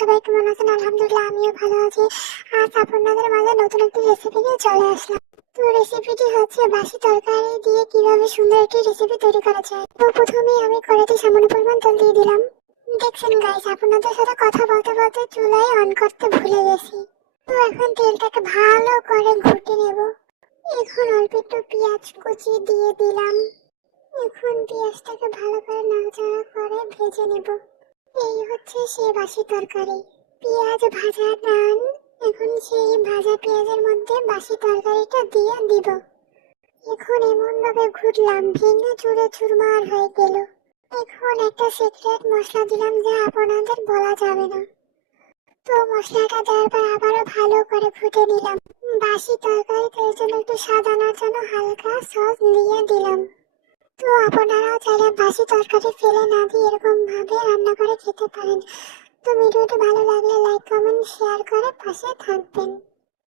সবাই কেমন আছেন? আলহামদুলিল্লাহ আমিও ভালো আছি। আজ আপনাদের মাঝে নতুন একটি রেসিপি নিয়ে চলে আসলাম। তো রেসিপিটি হচ্ছে বাসি তরকারি দিয়ে কিভাবে সুন্দর একটি রেসিপি তৈরি করা যায়। তো প্রথমেই আমি কড়াইতে সামান্য পরিমাণ তেল দিয়ে দিলাম। দেখছেন গাইস, আপনাদের সাথে কথা বলতে বলতে চুলায় অন করতে ভুলে গেছি। তো এখন তেলটাকে ভালো করে ঘুটে নেব। এখন অল্প একটু পেঁয়াজ কুচি দিয়ে দিলাম। এখন পেঁয়াজটাকে ভালো করে নাড়াচাড়া করে ভেজে নেব। এই হচ্ছে সেই বাসি তরকারি, পেঁয়াজ ভাজা ডান। এখন সেই ভাজা পেঁয়াজের মধ্যে বাসি তরকারিটা দিয়ে দিব। এখন এমন ভাবে ঘুরলাম ভেঙে চুরে চুরমার হয়ে গেল। এখন একটা সিক্রেট মশলা দিলাম যা আপনাদের বলা যাবে না। তো মশলাটা দেওয়ার পর আবারও ভালো করে ফুটে নিলাম। বাসি তরকারিতে এর জন্য একটু স্বাদ আনার জন্য হালকা সস দিয়ে দিলাম। তো আপনারাও চাইলে বাসি তরকারি ফেলে না দিয়ে এরকম ভাবে রান্না করে খেতে পারেন। তো ভিডিওটি ভালো লাগলে লাইক কমেন্ট শেয়ার করে পাশে থাকবেন।